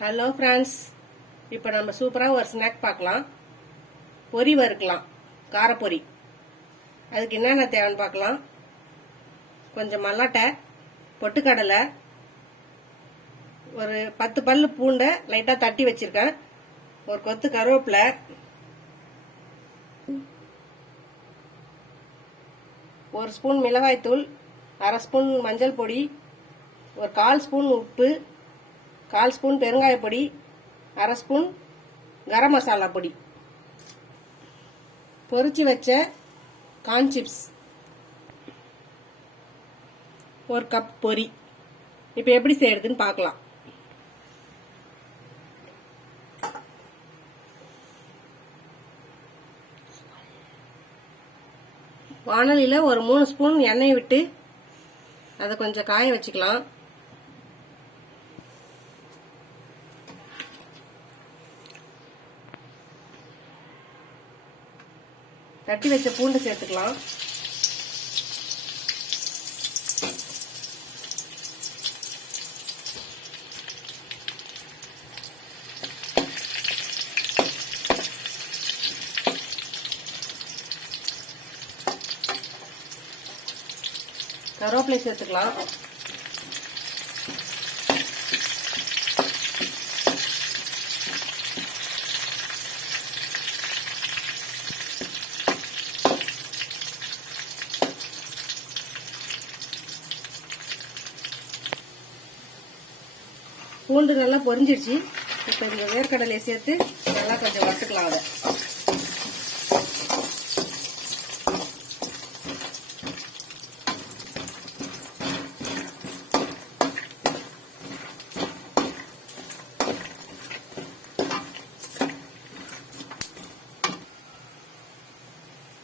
Hello friends இப்போ நம்ம சூப்பராக ஒரு ஸ்நாக் பார்க்கலாம். பொரி வறுக்கலாம். காரப்பொரி அதுக்கு என்னென்ன தேவைன்னு பார்க்கலாம். கொஞ்சம் மல்லாட்டை பொட்டுக்கடலை ஒரு பத்து பல் பூண்டை லைட்டாக தட்டி வச்சுருக்கேன். ஒரு கொத்து கருவேப்பிலை. ஒரு ஸ்பூன் மிளகாய்த்தூள் அரை ஸ்பூன் மஞ்சள் பொடி ஒரு கால் ஸ்பூன் உப்பு கால் ஸ்பூன் பெருங்காய பொடி அரை ஸ்பூன் கரம் மசாலா பொடி. பொறிச்சு வச்ச கார்ன் சிப்ஸ் ஒரு கப் பொரி இப்போ எப்படி செய்யறதுன்னு பார்க்கலாம் வானலியில் ஒரு மூணு ஸ்பூன் எண்ணெய் விட்டு அதை கொஞ்சம் காய வச்சுக்கலாம். தட்டி வச்ச பூண்டு சேர்த்துக்கலாம். கருவேப்பிலை சேர்த்துக்கலாம். பூண்டு நல்லா பொரிஞ்சிடுச்சு இப்போ இந்த வேர்க்கடலையை சேர்த்து நல்லா கொஞ்சம் வறுத்துக்கலாம் அதை.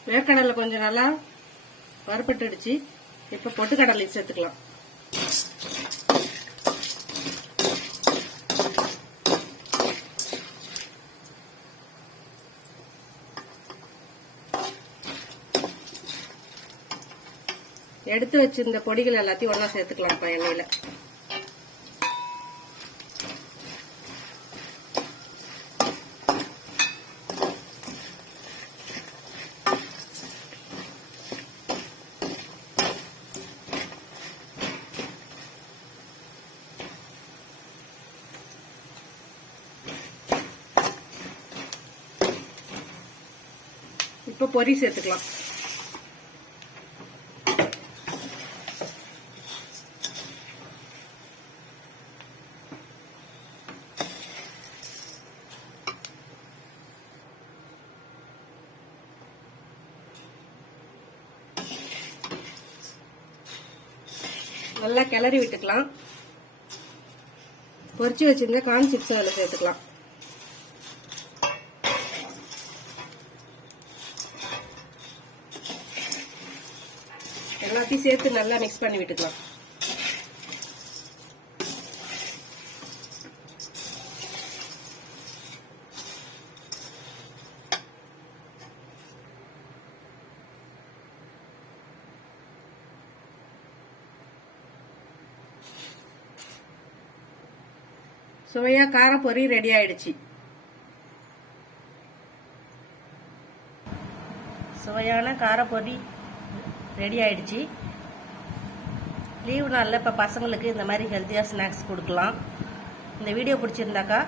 வேர்க்கடலை கொஞ்சம் நல்லா வறுப்பட்டுடுச்சு இப்போ பொட்டுக்கடலை சேர்த்துக்கலாம். எடுத்து வச்சிருந்த பொடிகள் எல்லாத்தையும் ஒன்றா சேர்த்துக்கலாம் இப்போ எண்ணெயில். இப்போ பொரி சேர்த்துக்கலாம். நல்லா கிளறி விட்டுக்கலாம். பொரிச்சு வச்சிருந்த கார்ன் சிப்ஸ் அதில் சேர்த்துக்கலாம். எல்லாத்தையும் சேர்த்து நல்லா மிக்ஸ் பண்ணி விட்டுக்கலாம். சுவையா காரப்பொரி ரெடி ஆயிடுச்சு. சுவையான காரப்பொரி ரெடி ஆயிடுச்சு. லீவு நாளில் இப்போ பசங்களுக்கு இந்த மாதிரி ஹெல்த்தியாக ஸ்நாக்ஸ் கொடுக்கலாம். இந்த வீடியோ பிடிச்சிருந்தாக்கா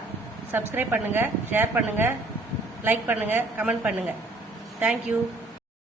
சப்ஸ்கிரைப் பண்ணுங்கள் ஷேர் பண்ணுங்கள் லைக் பண்ணுங்கள் கமெண்ட் பண்ணுங்கள் தேங்க்யூ